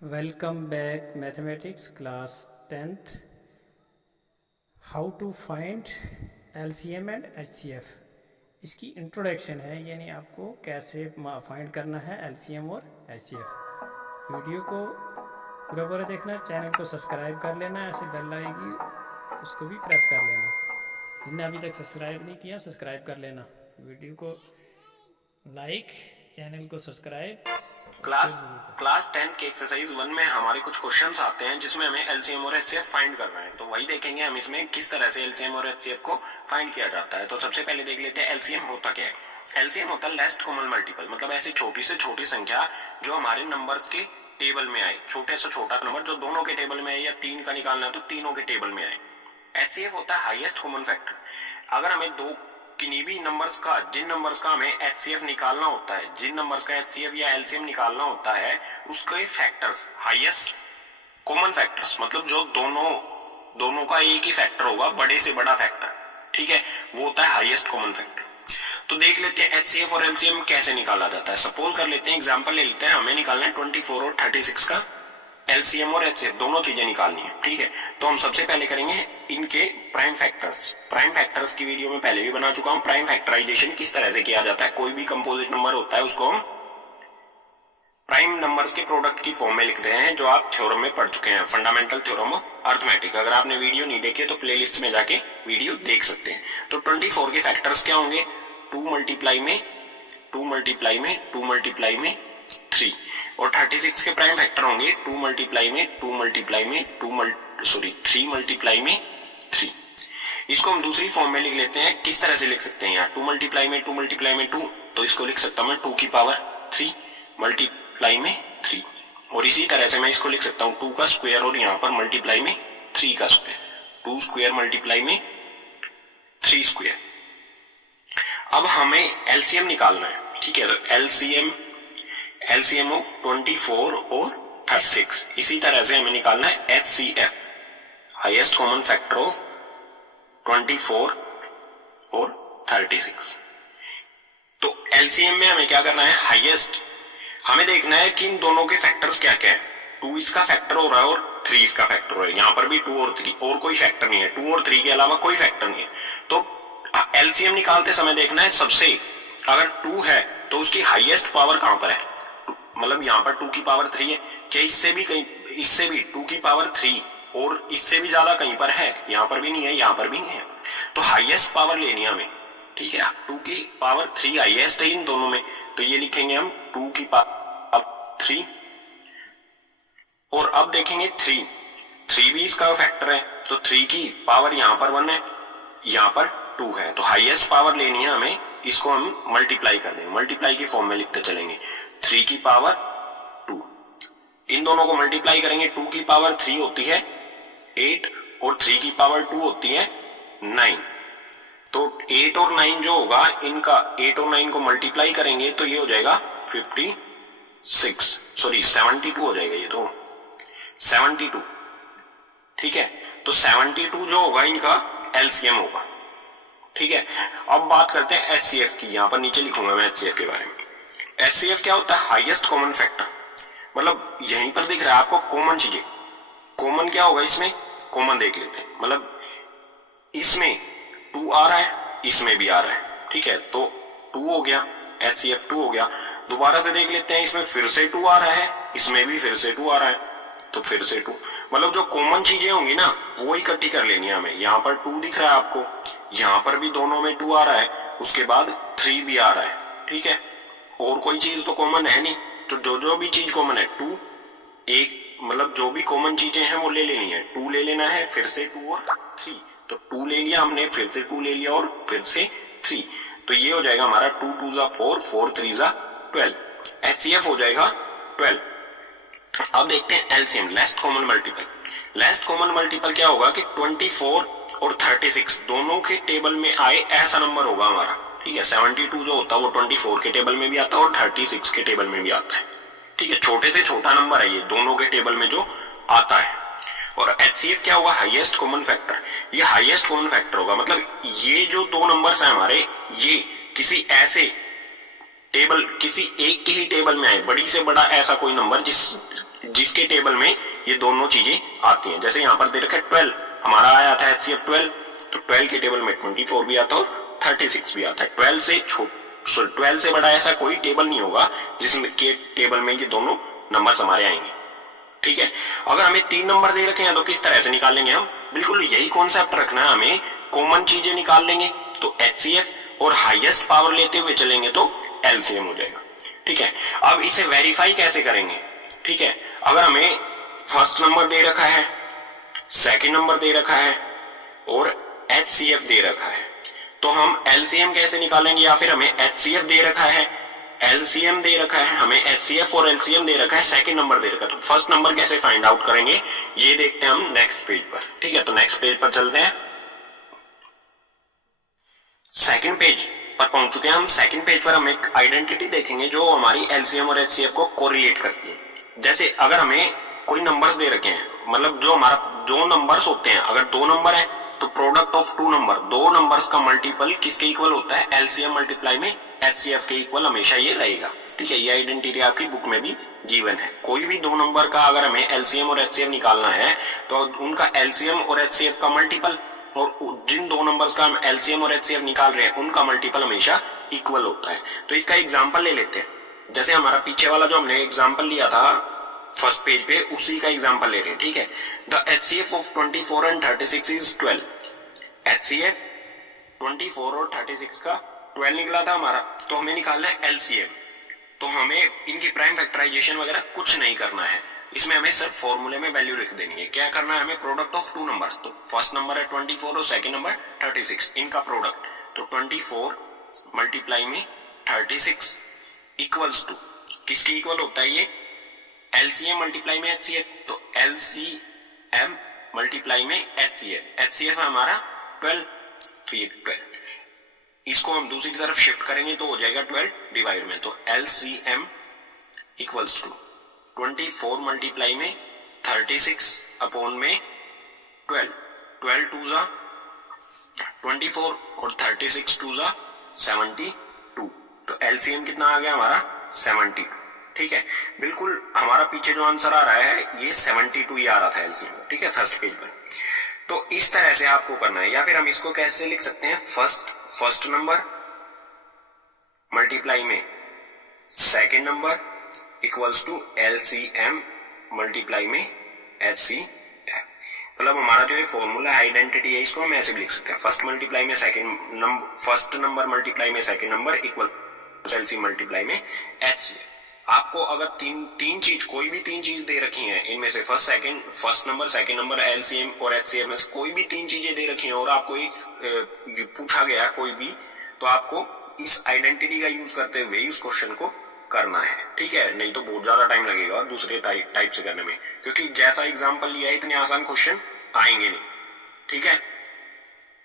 Welcome back mathematics class 10th। How to find LCM and HCF, इसकी introduction है, यानी आपको कैसे फाइंड करना है एलसीएम और एचसीएफ। वीडियो को पूरा पूरा देखना, चैनल को सब्सक्राइब कर लेना, ऐसे बेल आएगी उसको भी प्रेस कर लेना। जिनने अभी तक सब्सक्राइब नहीं किया सब्सक्राइब कर लेना, वीडियो को लाइक, चैनल को सब्सक्राइब। क्लास 10 के एक्सरसाइज 1 में हमारे कुछ क्वेश्चंस आते हैं जिसमें हमें एलसीएम और एचसीएफ फाइंड करना है। तो वही देखेंगे हम इसमें किस तरह से एलसीएम और एचसीएफ को फाइंड किया जाता है। तो सबसे पहले देख लेते हैं एलसीएम होता क्या है। एलसीएम होता है लेस्ट कॉमन मल्टीपल, मतलब ऐसी छोटी से छोटी संख्या जो हमारे नंबर्स के टेबल में आए, छोटे से छोटा नंबर जो दोनों के टेबल में आए, या 3 का निकालना है तो तीनों के टेबल में आए। एचसीएफ होता है हाईएस्ट कॉमन फैक्टर। अगर हमें दो किन्हीं भी नंबर्स का, जिन नंबर्स का हमें एचसीएफ निकालना होता है, जिन नंबर्स का एचसीएफ या एलसीएम निकालना होता है, उसके फैक्टर्स हाईएस्ट कॉमन फैक्टर्स, मतलब जो दोनों का एक ही फैक्टर होगा, बड़े से बड़ा फैक्टर, ठीक है, वो होता है हाईएस्ट कॉमन फैक्टर। तो देख लेते हैं एचसीएफ और एलसीएम कैसे निकाला जाता है। सपोज कर लेते हैं, एग्जांपल ले लेते हैं, हमें निकालना है 24 और 36 का एलसीएम और एचसीएफ दोनों चीजें निकालनी है, ठीक है। तो हम सबसे पहले करेंगे इनके प्राइम फैक्टर्स की वीडियो में पहले भी बना चुका हूं। प्राइम फैक्टराइजेशन किस तरह से किया जाता है, कोई भी कंपोजिट नंबर होता है उसको हम प्राइम नंबर्स के प्रोडक्ट की फॉर्म में लिखते हैं, जो आप थ्योरम में पढ़ चुके हैं, फंडामेंटल थ्योरम ऑफ अर्थमेटिक। अगर आपने वीडियो नहीं देखी तो प्लेलिस्ट में जाके वीडियो देख सकते हैं। तो 24 के फैक्टर्स क्या होंगे, 2 मल्टीप्लाई में 2 मल्टीप्लाई में 2 मल्टीप्लाई में 3, और 36 के प्राइम फैक्टर होंगे 2 मल्टीप्लाई में 2 मल्टीप्लाई में 3 मल्टीप्लाई में 3। इसको हम दूसरी फॉर्म में लिख लेते हैं। किस तरह से लिख सकते हैं यार, 2 मल्टीप्लाई में 2 मल्टीप्लाई में 2, तो इसको लिख सकता हूं मैं 2 की पावर 3 मल्टीप्लाई में 3, और इसी तरह से मैं इसको लिख सकता हूं 2 का स्क्वायर और यहाँ पर मल्टीप्लाई में 3 का स्क्वायर, 2 स्क्वायर मल्टीप्लाई में 3 स्क्वायर। अब हमें एलसीएम निकालना है, ठीक है। तो एलसीएम ऑफ 24 और 36, इसी तरह से हमें निकालना है HCF, highest common factor of 24 और 36। तो एलसीएम में हमें क्या करना है, हाईएस्ट हमें देखना है कि इन दोनों के फैक्टर्स क्या क्या है। 2 इसका फैक्टर हो रहा है और 3 इसका फैक्टर हो रहा है, यहाँ पर भी 2 और 3, और कोई फैक्टर नहीं है, 2 और 3 के अलावा कोई फैक्टर नहीं है। तो एलसीएम निकालते समय देखना है सबसे, अगर 2 है तो उसकी हाईएस्ट पावर कहां पर है, मतलब यहाँ पर 2 की पावर 3 है, क्या इससे भी 2 की पावर 3 और इससे भी ज्यादा कहीं पर है, यहाँ पर भी नहीं है, यहाँ पर भी नहीं है। तो हाईएस्ट पावर लेनी है हमें, ठीक है। 2 की पावर 3 हाईएस्ट है इन दोनों में, तो ये लिखेंगे हम 2 की पावर 3, और अब देखेंगे 3 भी इसका फैक्टर है, तो 3 की पावर यहाँ पर 1 है, यहाँ पर 2 है, तो हाईएस्ट पावर लेनी है हमें, इसको हम मल्टीप्लाई कर देंगे, मल्टीप्लाई की फॉर्म में लिखते चलेंगे। 3 की पावर 2, इन दोनों को मल्टीप्लाई करेंगे, 2 की पावर 3 होती है 8 और 3 की पावर 2 होती है 9। तो 8 और 9 जो होगा, इनका 8 और 9 को मल्टीप्लाई करेंगे तो ये हो जाएगा 72 हो जाएगा, ये तो 72, ठीक है। तो 72 जो होगा इनका एलसीएम होगा, ठीक है। अब बात करते हैं एचसीएफ की, यहां पर नीचे लिखूंगा मैं एचसीएफ के बारे में। एचसीएफ क्या होता है, हाईएस्ट कॉमन फैक्टर, मतलब यहीं पर दिख रहा है आपको कॉमन चीजें। कॉमन क्या होगा इसमें, कॉमन देख लेते हैं, मतलब इसमें 2 आ रहा है, इसमें भी आ रहा है, ठीक है। तो 2 हो गया, एचसीएफ 2 हो गया। दोबारा से देख लेते हैं, इसमें फिर से 2 आ रहा है, इसमें भी फिर से 2 आ रहा है, तो फिर से 2, मतलब जो कॉमन चीजें होंगी ना वो इकट्ठी कर लेनी है हमें। यहाँ पर 2 दिख रहा है आपको, यहाँ पर भी दोनों में 2 आ रहा है, उसके बाद 3 भी आ रहा है, ठीक है। और कोई चीज तो कॉमन है नहीं, तो जो भी चीज कॉमन है 2, एक मतलब जो भी कॉमन चीजें हैं वो ले लेनी है। 2 ले लेना है, फिर से 2 और 3, तो 2 ले लिया हमने, फिर से 2 ले लिया और फिर से 3, तो ये हो जाएगा हमारा 2 2 जा 4, 4 3 जा 12, एचसीएफ हो जाएगा 12। अब देखते हैं LCM, least common multiple. Least common multiple क्या होगा कि 24 और 36 दोनों के टेबल में आए ऐसा नंबर होगा हमारा, ठीक है। 72 जो होता है वो 24 के टेबल में भी आता है और 36 के टेबल में भी आता है, ठीक है। छोटे से छोटा नंबर है ये दोनों के टेबल में जो आता है। और एचसीएफ क्या होगा, हाईएस्ट कॉमन फैक्टर, ये हाईएस्ट कॉमन फैक्टर होगा, मतलब ये जो 2 नंबर्स हैं हमारे, ये किसी ऐसे टेबल, किसी एक के ही टेबल में आए, बड़ी से बड़ा ऐसा कोई नंबर जिसके टेबल में ये दोनों चीजें आती हैं। जैसे यहाँ पर दे रखा है 12, हमारा आया था HCF 12, तो 12 के टेबल में 24 भी आता है और 36 भी आता है। 12 से बड़ा ऐसा कोई टेबल नहीं होगा जिसमें के टेबल में ये दोनों नंबर्स हमारे आएंगे। ठीक है, अगर हमें 3 नंबर दे रखे हैं तो किस तरह से निकालेंगे हम? बिल्कुल यही कॉन्सेप्ट रखना है, हमें कॉमन चीजें निकाल लेंगे तो HCF और हाईएस्ट पावर लेते हुए चलेंगे तो LCM हो जाएगा। ठीक है, अब इसे वेरीफाई कैसे करेंगे? ठीक है, अगर हमें फर्स्ट नंबर दे रखा है, सेकंड नंबर दे रखा है और HCF दे रखा है, तो हम LCM कैसे निकालेंगे? या फिर हमें HCF दे रखा है, LCM दे रखा है, हमें HCF और LCM दे रखा है, सेकंड नंबर दे रखा है, तो फर्स्ट नंबर कैसे फाइंड आउट करेंगे ये देखते हैं हम नेक्स्ट पेज पर। ठीक है, तो नेक्स्ट पेज पर चलते हैं। सेकंड पेज पर पहुंच चुके हैं हम। सेकंड पेज पर हम एक आइडेंटिटी देखेंगे जो हमारी LCM और HCF को कोरिलेट करती है। जैसे अगर हमें कोई नंबर्स दे रखे हैं, मतलब जो नंबर्स होते हैं, अगर 2 नंबर है तो प्रोडक्ट ऑफ 2 नंबर, 2 नंबर्स का मल्टीपल किसके इक्वल होता है? LCM मल्टीप्लाई में HCF के इक्वल हमेशा ये रहेगा। ठीक है, ये आइडेंटिटी आपकी बुक में भी गिवन है। कोई भी 2 नंबर का अगर हमें LCM और HCF निकालना है तो उनका LCM और HCF का मल्टीपल और जिन 2 नंबर्स का हम LCM और HCF निकाल रहे हैं उनका मल्टीपल हमेशा इक्वल होता है। तो इसका एग्जांपल ले लेते हैं। जैसे हमारा पीछे वाला जो हमने एग्जांपल लिया था फर्स्ट पेज पे, उसी का एग्जांपल ले रहे हैं। ठीक है, the HCF of 24 and 36 is 12। HCF 24 और 36 का 12 निकला था हमारा, तो हमें निकालना है LCM। तो हमें इनकी प्राइम फैक्टराइजेशन वगैरह कुछ नहीं करना है, इसमें हमें सिर्फ फॉर्मूले में वैल्यू लिख देनी है। क्या करना है हमें? प्रोडक्ट ऑफ 2 नंबर्स, तो फर्स्ट नंबर है 24 और सेकंड नंबर 36, इनका प्रोडक्ट, तो 24 मल्टीप्लाई में 36 इक्वल्स टू किसकी इक्वल होता है ये? LCM मल्टीप्लाई में HCF, तो LCM मल्टीप्लाई में HCF, HCF है हमारा 12, तो ये 12, इसको हम दूसरी तरफ शिफ्ट करेंगे तो हो जाएगा 12 डिवाइड में, तो LCM इक्वल्स टू 24 मल्टीप्लाई में 36 अपॉन में 12, 12 टू जा 24 और 36 टू जा 72, तो LCM कितना आ गया हमारा? 72। ठीक है, बिल्कुल हमारा पीछे जो आंसर आ रहा है ये 72 ही आ रहा था LCM में। ठीक है, फर्स्ट पेज पर। तो इस तरह से आपको करना है, या फिर हम इसको कैसे लिख सकते हैं? फर्स्ट नंबर मल्टीप्लाई में second number equals to LCM multiply में HCF। मतलब हमारा जो ये फॉर्मूला आइडेंटिटी है इसको हम ऐसे भी लिख सकते हैं, फर्स्ट मल्टीप्लाई में फर्स्ट नंबर मल्टीप्लाई में second number equal LCM multiply में HCF। आपको अगर तीन चीज, कोई भी 3 चीज दे रखी हैं, इनमें से first number, second number, LCM और HCF में से कोई भी 3 चीजें दे रखी हैं और आपको एक पूछा गया कोई भी, तो आपको इस आइडेंटिटी का यूज करते हुए इस क्वेश्चन को करना है। ठीक है, नहीं तो बहुत ज्यादा टाइम लगेगा दूसरे टाइप से करने में, क्योंकि जैसा एग्जाम्पल लिया है इतने आसान क्वेश्चन आएंगे नहीं। ठीक है।